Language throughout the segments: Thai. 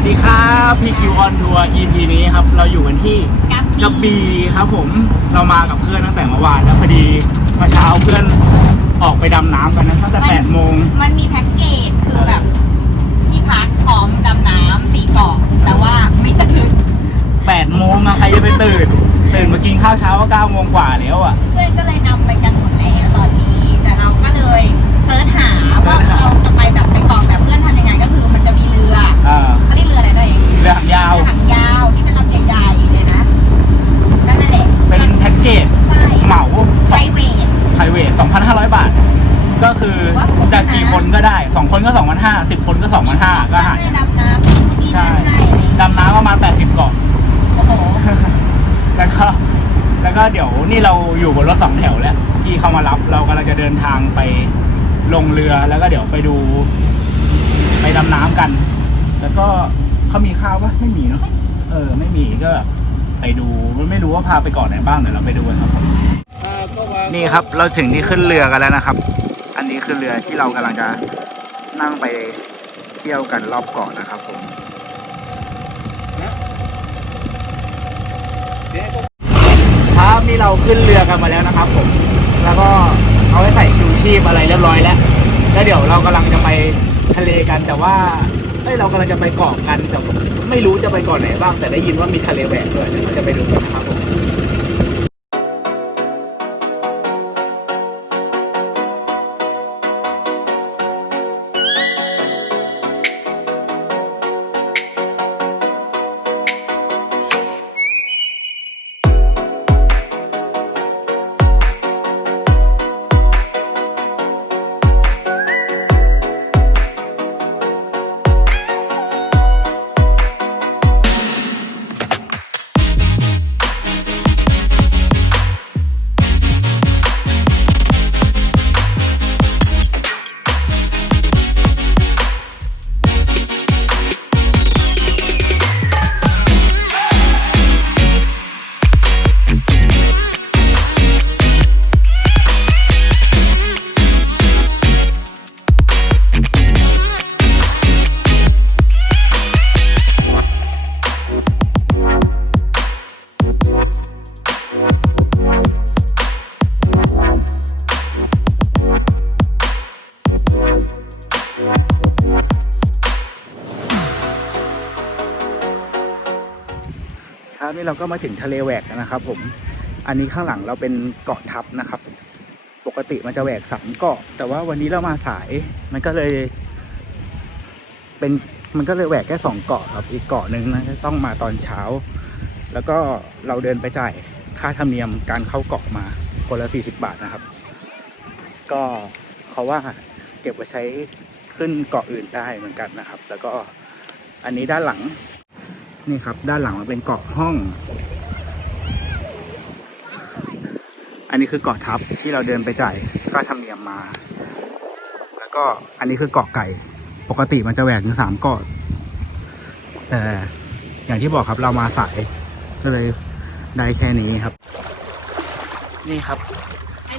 วัสดีครับพี่คิวออนทัวร์ EP นี้ครับ เราอยู่กันที่กับกระบี่ครับผมเรามากับเพื่อนตั้งแต่เมื่อวานแล้วพอดีเมื่อเช้าเพื่อนออกไปดำน้ำกันนะตั้งแต่8โมงมันมีแพ็กเกจคือแบบที่พักพร้อมดำน้ำสี่เกาะแต่ว่าไม่ตื่น8โมงอะใครจะไปตื่น ตื่นมากินข้าวเช้าก็9โมงกว่าแล้วอะเพื่อนก็เลยนำไปกันหมดแล้วตอนนี้ แต่เราก็เลยเซิร์ชหาว่าเราจะไปแบบไปเกาะแบบเพื่อนทำยังไงก็คือมันจะมีเรือ อ่า เขาเรียกเรืออะไรได้เองเรือหางยาวเรือหางยาวที่เป็นลำใหญ่ๆเลยนะนั่นแหละเป็นแพ็กเกจใช่เหมาไพรเวทไพรเวท2,500 บาท ก็คือถือว่าคุ้มนะจะกี่คนก็ได้ 2 คนก็ 2,500 10 คนก็ 2,500 ก็หารได้ดำน้ำที่ใช่นั่นให้อะไรอย่างเงี้ยดำน้ำประมาณ 80เกาะโอ้โหแล้วก็แล้วก็เดี๋ยวนี่เราอยู่บนรถสองแถวแล้วที่เขามารับเรากำลังจะเดินทางไปลงเรือแล้วก็เดี๋ยวไปดู ไปดำน้ำกัน แล้วก็ เขามีข้าวปะไม่มีเนาะเออ ไม่มีก็ไปดูไม่รู้ว่าพาไปเก่อนไหนบ้างเดี๋ยวเราไปดูกันครับผมนี่ครับเราถึงที่ขึ้นเรือกันแล้วนะครับ อันนี้คือเรือที่เรากำลังจะนั่งไปเที่ยวกันรอบเกาะนะครับผมครับนี่เราขึ้นเรือกันมาแล้วนะครับ ผม แล้วก็เอาไว้ใส่ชูชีพอะไรเรียบร้อยแล้ว แล้วเดี๋ยวเรากำลังจะไปทะเลกันแต่ว่าเอ้ยเรากำลังจะไปเกาะกันแต่ไม่รู้จะไปเกาะไหนบ้างแต่ได้ยินว่ามีทะเลแหวกด้วยเดี๋ยวเราจะไปดูกันนะครับผม ครับนี่เราก็มาถึงทะเลแหวกนะครับ ผม อันนี้ข้างหลังเราเป็นเกาะทับนะครับ ปกติมันจะแหวกสามเกาะ แต่ว่าวันนี้เรามาสาย มันก็เลย เป็นมันก็เลยแหวกแค่สองเกาะครับ อีกเกาะหนึ่งนะต้องมาตอนเช้า แล้วก็เราเดินไปจ่ายค่าธรรมเนียมการเข้าเกาะมาคนละสี่สิบบาทนะครับ ก็เขาว่าเก็บไว้ใช้ขึ้นเกาะอื่นได้เหมือนกันนะครับ แล้วก็อันนี้ด้านหลัง นี่ครับ ด้านหลังมันเป็นเกาะห้อง อันนี้คือเกาะทับที่เราเดินไปจ่ายค่าธรรมเนียมมา แล้วก็อันนี้คือเกาะไก่ ปกติมันจะแหวกถึงสามเกาะ แต่อย่างที่บอกครับเรามาสายก็เลยได้แค่นี้ครับ นี่ครับ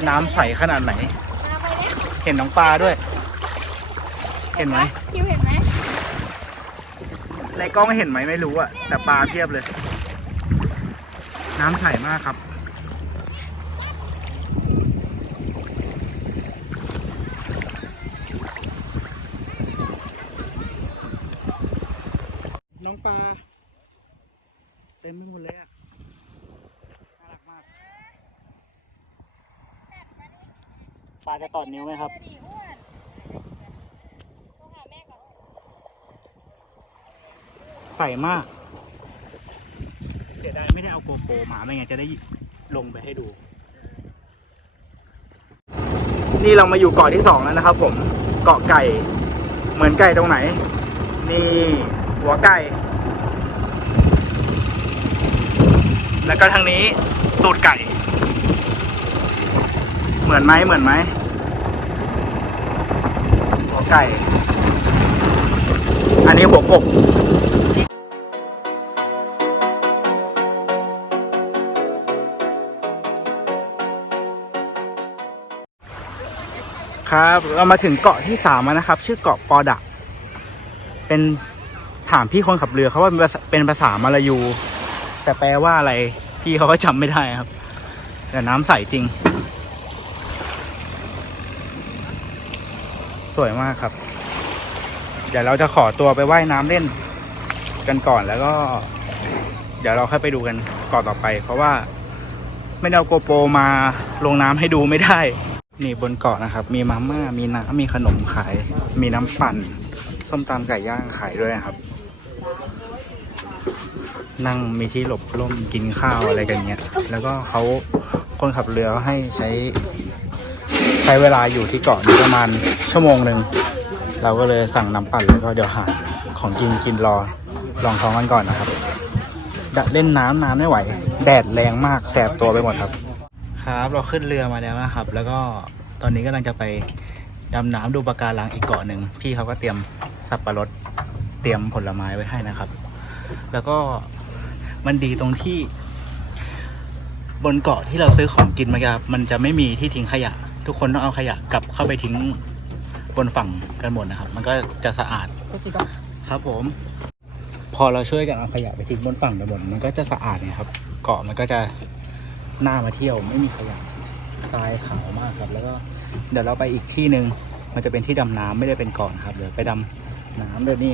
น้ำใสขนาดไหนมาไปแล้วเห็นน้องปลาด้วย เห็นไหมคิวเห็นไหม ในกล้องเห็นไหมไม่รู้อะแต่ปลาเพียบเลย น้ำใสมากครับ น้องปลา เต็มไปหมดเลยอะน่ารักมาก ปลาจะตอดนิ้วไหมครับ ใสมาก เสียดายไม่ได้เอาโกโปรมาไม่งั้นจะได้ลงไปให้ดู นี่เรามาอยู่เกาะที่สองแล้วนะครับ ผม เกาะไก่ เหมือนไก่ตรงไหน นี่หัวไก่ แล้วก็ทางนี้ตูดไก่ เหมือนไหมเหมือนไหมหัวไก่ อันนี้หัวกบ ครับ เรามาถึงเกาะที่สามแล้วนะครับ ชื่อเกาะปอดะ เป็นถามพี่คนขับเรือเขาว่าเป็นภาษามาลายู แต่แปลว่าอะไร พี่เขาก็จำไม่ได้ครับ แต่น้ำใสจริง สวยมากครับ เดี๋ยวเราจะขอตัวไปว่ายน้ำเล่นกันก่อนแล้วก็ เดี๋ยวเราค่อยไปดูกันก่อนต่อไป เพราะว่าไม่เอาโกโปรมาลงน้ำให้ดูไม่ได้ นี่บนเกาะนะครับ มีมาม่า มีน้ำมีขนมขาย มีน้ำปั่น ส้มตำไก่ย่างขายด้วยนะครับ นั่งมีที่หลบร่มกินข้าวอะไรกันเงี้ย แล้วก็เขาคนขับเรือให้ใช้ ใช้เวลาอยู่ที่เกาะนี้ประมาณชั่วโมงหนึ่ง เราก็เลยสั่งน้ำปั่นแล้วก็เดี๋ยวหาของกินกินรอ ลองท้องกันก่อนนะครับเล่นน้ำน้ำไม่ไหว แดดแรงมากแสบตัวไปหมดครับ ครับ เราขึ้นเรือมาแล้วนะครับ แล้วก็ตอนนี้กำลังจะไปดำน้ำดูปะการังอีกเกาะหนึ่งพี่เขาก็เตรียมสับปะรดเตรียมผลไม้ไว้ให้นะครับ แล้วก็มันดีตรงที่ บนเกาะที่เราซื้อของกินมาครับมันจะไม่มีที่ทิ้งขยะ ทุกคนต้องเอาขยะกลับเข้าไปทิ้งบนฝั่งกันหมดนะครับ มันก็จะสะอาดครับผม พอเราช่วยกันเอาขยะไปทิ้งบนฝั่งกันหมดมันก็จะสะอาดเนี่ยครับ เกาะมันก็จะ น่ามาเที่ยวไม่มีขยะทรายขาวมากครับ แล้วก็เดี๋ยวเราไปอีกที่หนึ่งมันจะเป็นที่ดำน้ำไม่ได้เป็นเกาะนครับ เดี๋ยวไปดำน้ำเดี๋ยวนี้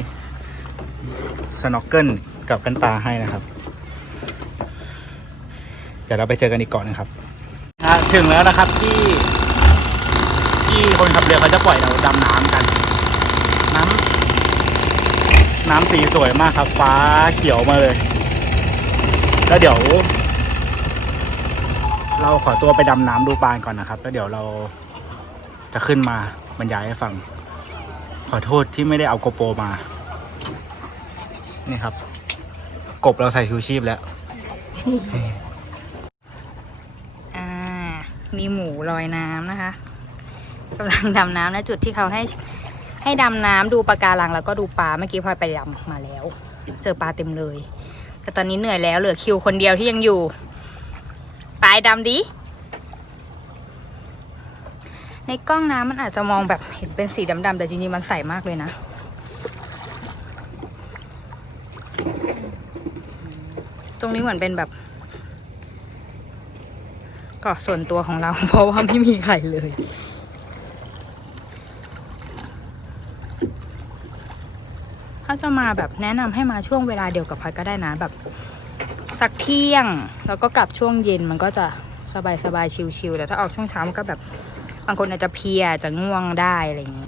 สโนว์เกิลกับกันตาให้นะครับ เดี๋ยวเราไปเจอกันอีกเกาะหนึงครับถึงแล้วนะครับที่ที่คนขับเรือเขาจะปล่อยเราดำน้ำกัน น้ำน้ำสีสวยมากครับ ฟ้าเขียวมาเลย แล้วเดี๋ยว เราขอตัวไปดำน้ำดูปลาก่อนนะครับ แล้วเดี๋ยวเราจะขึ้นมาบรรยายให้ฟัง ขอโทษที่ไม่ได้เอาโกโปรมา นี่ครับ กบเราใส่ชูชีพแล้ว อ่า มีหมูลอยน้ำนะคะกำลังดำน้ำนะจุดที่เขาให้ให้ดำน้ำดูปะการังแล้วก็ดูปลาเมื่อกี้พลอยไปดำมาแล้ว เจอปลาเต็มเลย แต่ตอนนี้เหนื่อยแล้วเหลือคิวคนเดียวที่ยังอยู่ ปลายดำดิในกล้องน้ำมันอาจจะมองแบบเห็นเป็นสีดำๆแต่จริงๆมันใสมากเลยนะ ตรงนี้เหมือนเป็นแบบเกาะส่วนตัวของเรา เพราะว่าไม่มีใครเลย ถ้าจะมาแบบแนะนำให้มาช่วงเวลาเดียวกับพลอยก็ได้นะแบบ สักเที่ยง แล้วก็กลับช่วงเย็นมันก็จะสบายสบายๆชิลๆแต่ถ้าออกช่วงเช้ามันก็แบบบางคนอาจจะเพลียอาจจะง่วงได้อะไรอย่างนี้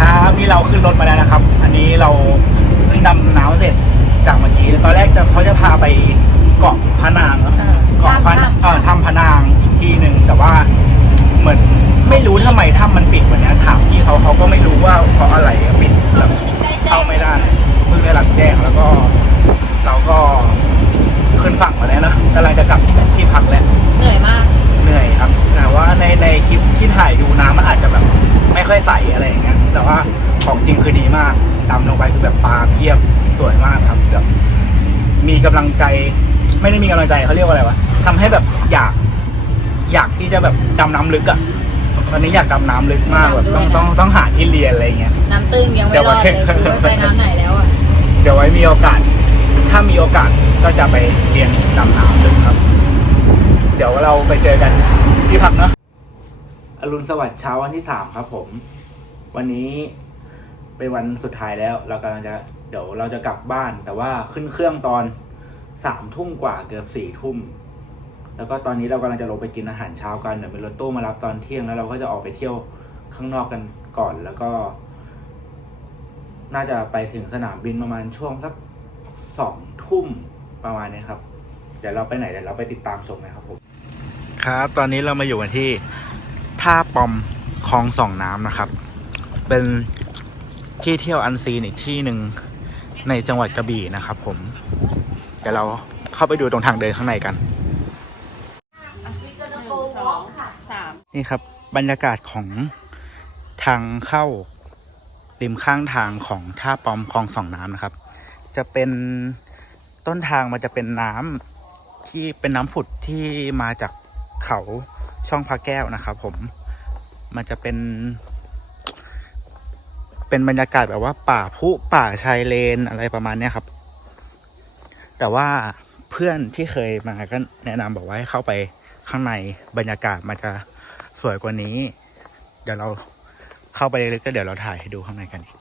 ครับนี่เราขึ้นรถมาแล้วนะครับ อันนี้เราเพิ่งดำน้ำเสร็จจากเมื่อกี้ตอนแรกจะเขาจะพาไปเกาะพะนางเนอะเออเกาะพะถ้ำเอ่อถ้ำพะนางอีกที่หนึ่งแต่ว่าเหมือนไม่รู้ทำไมถ้ำมันปิดวันนี้ กำลังใจ ไม่ได้มีกำลังใจเขาเรียกว่าอะไรวะทำให้แบบอยากอยากที่จะแบบดำน้ำลึกอะ่ะตอนนี้อยากดำน้ำลึกมากแบบต้องต้องต้องหาที่เรียนอะไรอย่างเงี้ยน้ำตื้นยังไม่รอดเลยคุณไม่ไปน้ำไหนแล้วอะเดี๋ยวไว้มีโอกาส ถ้ามีโอกาสก็จะไปเรียนดำน้ำลึกครับ เดี๋ยวเราไปเจอกันที่พักเนอะอรุณสวัสดิ์เช้าวันที่สามครับ ผม วันนี้เป็นวันสุดท้ายแล้ว เรากำลังจะเดี๋ยวเราจะกลับบ้าน แต่ว่าขึ้นเครื่องตอน สามทุ่มกว่าเกือบสี่ทุ่ม แล้วก็ตอนนี้เรากำลังจะลงไปกินอาหารเช้ากันเดี๋ยวมีรถตู้มารับตอนเที่ยงแล้วเราก็จะออกไปเที่ยวข้างนอกกันก่อนแล้วก็ น่าจะไปถึงสนามบินประมาณช่วงสักสองทุ่มประมาณนี้ครับ เดี๋ยวเราไปไหนเดี๋ยวเราไปติดตามชมนะครับผมครับ ตอนนี้เรามาอยู่กันที่ท่าปอมคลองสองน้ำนะครับ เป็นที่เที่ยวอันซีนอีกที่หนึ่งในจังหวัดกระบี่นะครับผม เดี๋ยวเราเข้าไปดูตรงทางเดินข้างในกันนี่ครับ บรรยากาศของทางเข้าริมข้างทางของท่าปอมคลองสองน้ำนะครับ จะเป็นต้นทางมันจะเป็นน้ำที่เป็นน้ำผุดที่มาจากเขาช่องพระแก้วนะครับ ผมมันจะเป็น เป็นบรรยากาศแบบว่าป่าพุป่าชายเลนอะไรประมาณเนี้ยครับ แต่ว่าเพื่อนที่เคยมาก็แนะนำบอกว่าให้เข้าไปข้างในบรรยากาศมันจะสวยกว่านี้ เดี๋ยวเราเข้าไปลึกๆก็เดี๋ยวเราถ่ายให้ดูข้างในกันอีก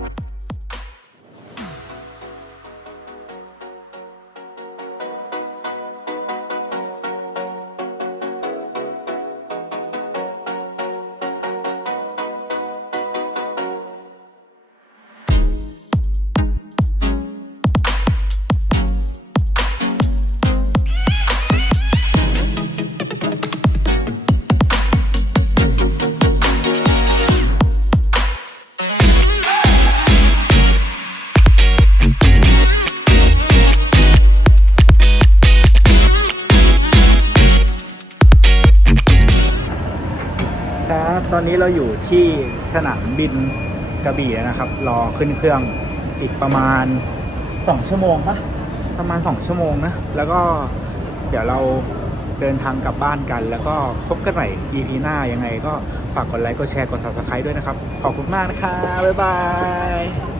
ค ที่สนามบินกระบี่นะครับ รอขึ้นเครื่องอีกประมาณสองชั่วโมงปะประมาณสองชั่วโมงนะ แล้วก็เดี๋ยวเราเดินทางกลับบ้านกัน แล้วก็พบกันใหม่ EP หน้ายังไงก็ฝากกดไลค์กดแชร์กด subscribe ด้วยนะครับ ขอบคุณมากนะคะบ๊ายบาย